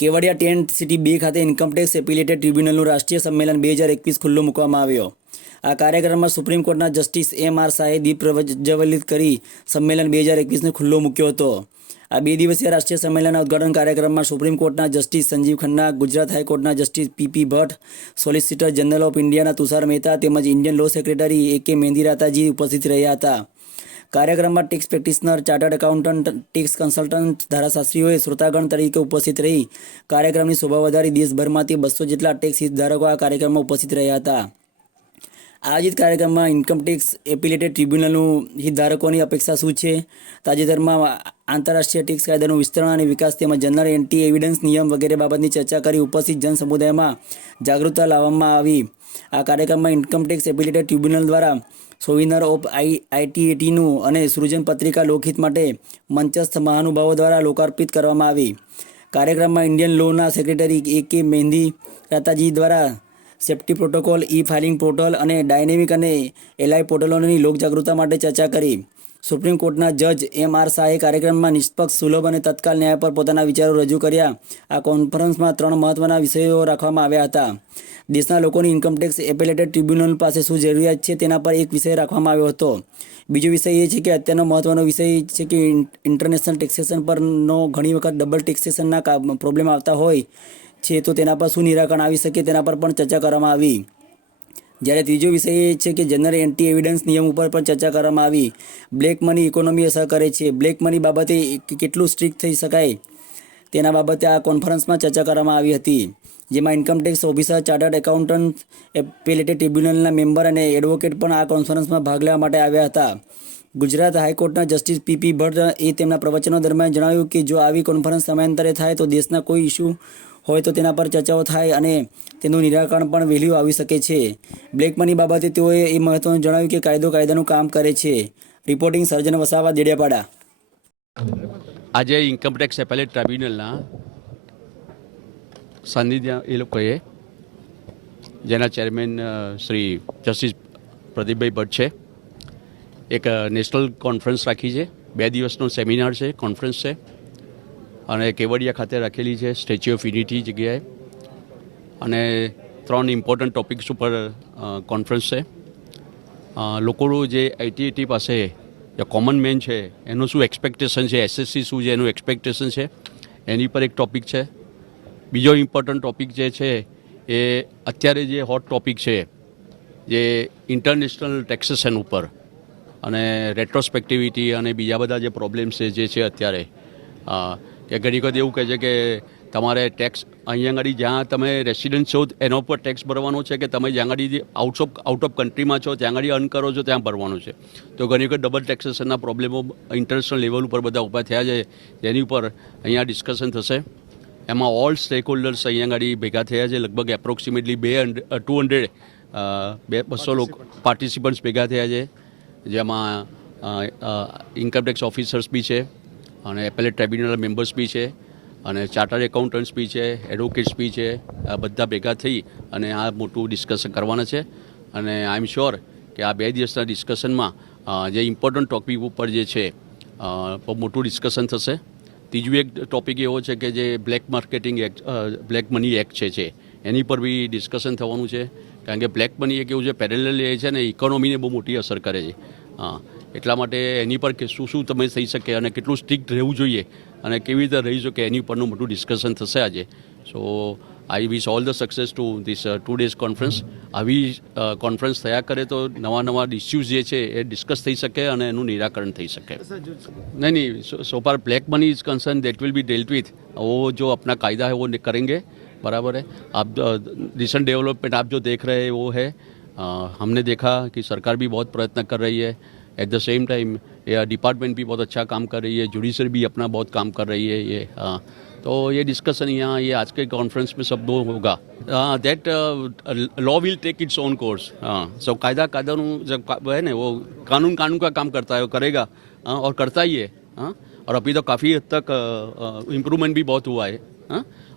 Kevadia tent city 2 ખાતે income tax એપિલેટેડ ટ્રિબ્યુનલનું રાષ્ટ્રીય સંમેલન 2021 ખુલ્લો મૂકવામાં આવ્યો. આ કાર્યક્રમમાં સુપ્રીમ કોર્ટના જસ્ટિસ M.R. શાહે દીપ પ્રજ્વલિત કરી સંમેલન 2021ને ખુલ્લો મૂક્યો હતો. આ 2 દિવસીય રાષ્ટ્રીય સંમેલનના ઉદ્ઘાટન કાર્યક્રમમાં સુપ્રીમ કોર્ટના જસ્ટિસ સંજીવ ખન્ના, ગુજરાત હાઈકોર્ટના justice P.P. Bhatt, solicitor general of ઇન્ડિયાના તુષાર મહેતા તેમજ ઇન્ડિયન લો સેક્રેટરી A.K. મેંદીરાતાજી ઉપસ્થિત રહ્યા હતા. કાર્યક્રમમાં tax practitioner, chartered accountant, tax consultant, ધારાશાસ્ત્રીઓએ શ્રોતાગણ તરીકે ઉપસ્થિત રહી કાર્યક્રમની શોભા વધારી દેશભરમાંથી 200 જેટલા ટેક્સ હિતધારકો આ કાર્યક્રમમાં ઉપસ્થિત રહ્યા હતા. આયોજિત કાર્યક્રમમાં ઇન્કમટેક્સ એપિલેટેડ ટ્રિબ્યુનલનું હિતધારકોની અપેક્ષા શું છે, તાજેતરમાં આંતરરાષ્ટ્રીય ટેક્સ કાયદાનું વિસ્તરણ અને વિકાસ તેમજ જનરલ એન્ટી એવિડન્સ નિયમ વગેરે બાબતની ચર્ચા કરી ઉપસ્થિત જનસમુદાયમાં જાગૃતતા લાવવામાં આવી. આ કાર્યક્રમમાં ઇન્કમટેક્સ એપિલેટેડ ટ્રિબ્યુનલ દ્વારા સોવિનર ઓફ ITATનું અને સૃજન પત્રિકા લોકહિત માટે મંચસ્થ મહાનુભાવો દ્વારા લોકાર્પિત કરવામાં આવી. કાર્યક્રમમાં ઇન્ડિયન લોના સેક્રેટરી A.K. મેંદીરાતાજી દ્વારા સેફ્ટી પ્રોટોકોલ, ઈ-ફાઇલિંગ પોર્ટલ અને ડાયનેમિક અને એલાય પોર્ટલોની લોકજાગૃતતા માટે ચર્ચા કરી. સુપ્રીમ કોર્ટના જજ M.R. શાહે કાર્યક્રમમાં નિષ્પક્ષ, સુલભ અને તત્કાલ ન્યાય પર પોતાના વિચારો રજૂ કર્યા. આ કોન્ફરન્સમાં 3 મહત્વના વિષયો રાખવામાં આવ્યા હતા. દેશના લોકોની ઇન્કમટેક્સ એપિલેટેડ ટ્રિબ્યુનલ પાસે શું જરૂરિયાત છે તેના પર એક વિષય રાખવામાં આવ્યો હતો. બીજો વિષય એ છે કે અત્યારનો મહત્વનો વિષય છે કે ઇન્ટરનેશનલ ટેક્સેશન પરનો ઘણી વખત ડબલ ટેક્સેશનના પ્રોબ્લેમ આવતા હોય છે, તો તેના પર શું નિરાકરણ આવી શકે તેના પર પણ ચર્ચા કરવામાં આવી. જ્યારે ત્રીજો વિષય એ છે કે જનરલ એન્ટી એવિડન્સ નિયમ ઉપર પણ ચર્ચા કરવામાં આવી. બ્લેક મની ઇકોનોમી અસર કરે છે, બ્લેક મની બાબતે કેટલું સ્ટ્રિક્ટ થઈ શકાય તેના બાબતે આ કોન્ફરન્સમાં ચર્ચા કરવામાં આવી હતી. જેમાં income tax officer, chartered accountant, appellate ટ્રિબ્યુનલના મેમ્બર અને એડવોકેટ પણ આ કોન્ફરન્સમાં ભાગ લેવા માટે આવ્યા હતા. ગુજરાત હાઈકોર્ટના જસ્ટિસ P.P. ભટ્ટ તેમના પ્રવચનો દરમિયાન જણાવ્યું કે જો આવી કોન્ફરન્સ સમયાંતરે થાય તો દેશના કોઈ ઇસ્યુ હોય તો તેના પર ચર્ચાઓ થાય અને તેનું નિરાકરણ પણ વહેલું આવી શકે છે. બ્લેક મની બાબતે તેઓએ એ મહત્વનું જણાવ્યું કે કાયદો કાયદાનું કામ કરે છે. રિપોર્ટિંગ સર્જન વસાવા, દેડિયાપાડા. આજે ઇન્કમટેક્સ એપેલેટ ટ્રાઇબ્યુનલના સાનિધ્ય એ લોકોએ, જેના ચેરમેન શ્રી જસ્ટિસ પ્રદીપભાઈ ભટ્ટ છે, એક નેશનલ કોન્ફરન્સ રાખી છે. 2 દિવસનો સેમિનાર છે, કોન્ફરન્સ છે અને કેવડિયા ખાતે રાખેલી છે, સ્ટેચ્યુ ઓફ યુનિટી જગ્યાએ. અને 3 ઇમ્પોર્ટન્ટ ટોપિક્સ ઉપર કોન્ફરન્સ છે. લોકોનું જે ITAT પાસે જે કોમન મેન છે એનું શું એક્સપેક્ટેશન છે, SSC શું છે એનું એક્સપેક્ટેશન છે, એની પર એક ટોપિક છે. બીજો ઇમ્પોર્ટન્ટ ટોપિક જે છે એ અત્યારે જે હોટ ટોપિક છે જે ઇન્ટરનેશનલ ટેક્સેશન ઉપર અને રેટ્રોસ્પેક્ટિવિટી અને બીજા બધા જે પ્રોબ્લેમ્સ છે જે છે અત્યારે, કે ઘણી વખત એવું કહે છે કે તમારે ટેક્સ અહીંયા આગળ જ્યાં તમે રેસિડન્ટ છો એના ઉપર ટેક્સ ભરવાનો છે કે તમે જ્યાં આગળ આઉટ ઓફ કન્ટ્રીમાં છો ત્યાં આગળ અર્ન કરો છો ત્યાં ભરવાનું છે. તો ઘણી વખત ડબલ ટેક્સેશનના પ્રોબ્લેમો ઇન્ટરનેશનલ લેવલ ઉપર બધા ઊભા થયા છે, જેની ઉપર અહીંયા ડિસ્કશન થશે. એમાં ઓલ સ્ટેક હોલ્ડર્સ અહીંયા આગળ ભેગા થયા છે. લગભગ એપ્રોક્સિમેટલી 200 લોકો પાર્ટિસિપન્ટ્સ ભેગા થયા છે, જેમાં ઇન્કમટેક્સ ઓફિસર્સ બી છે અને એપેલેટ ટ્રાઇબ્યુનલના મેમ્બર્સ બી છે અને ચાર્ટર્ડ એકાઉન્ટન્ટ્સ બી છે, એડવોકેટ્સ બી છે. આ બધા ભેગા થઈ અને આ મોટું ડિસ્કશન કરવાના છે. અને આઈ એમ શ્યોર કે આ 2 દિવસના ડિસ્કશનમાં જે ઇમ્પોર્ટન્ટ ટોપિક ઉપર જે છે બહુ મોટું ડિસ્કશન થશે. ત્રીજું એક ટોપિક એવો છે કે જે black marketing act, black money act છે એની પર બી ડિસ્કશન થવાનું છે. કારણ કે બ્લેક મની એક એવું છે પેરેલલ એ છે ને ઇકોનોમીને બહુ મોટી અસર કરે છે. એટલા માટે એની પર કે શું તમે થઈ શકે અને કેટલું સ્ટ્રિક્ટ રહેવું જોઈએ અને કેવી રીતે રહી શકે એની પરનું મોટું ડિસ્કશન થશે આજે. So I wish all the success to this 2 days conference. આવી કોન્ફરન્સ થયા કરે તો નવા ઇસ્યુઝ જે છે એ ડિસ્કસ થઈ શકે અને એનું નિરાકરણ થઈ શકે. नहीं, so far black money is concern that will be dealt with. वो जो अपना कायदा है वो करेंगे, बराबर है. आप रिसेंट डेवलपमेंट आप जो देख रहे हैं वो है, हमने देखा कि सरकार भी बहुत प्रयत्न कर रही है. At the same time department भी बहुत अच्छा काम कर रही है, जुडिशरी भी अपना बहुत काम कर रही है. ये तो ये डिस्कशन यहाँ ये आज के कॉन्फ्रेंस में सब दो होगा. That law will take its own course. So कायदाનું जब है ना वो कानून का काम करता है, वो करेगा और करता ही है. और अभी तो काफ़ी हद तक इम्प्रूवमेंट भी बहुत हुआ है.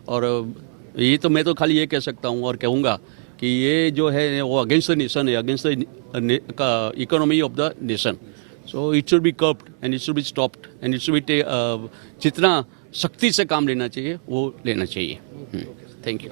और ये तो मैं तो खाली ये कह सकता हूँ और कहूँगा कि ये जो है वो अगेंस्ट द नेशन है, against the economy of the nation. So it should be curved and it should be stopped and it should be जितना सख्ती से काम लेना चाहिए वो लेना चाहिए। Thank you.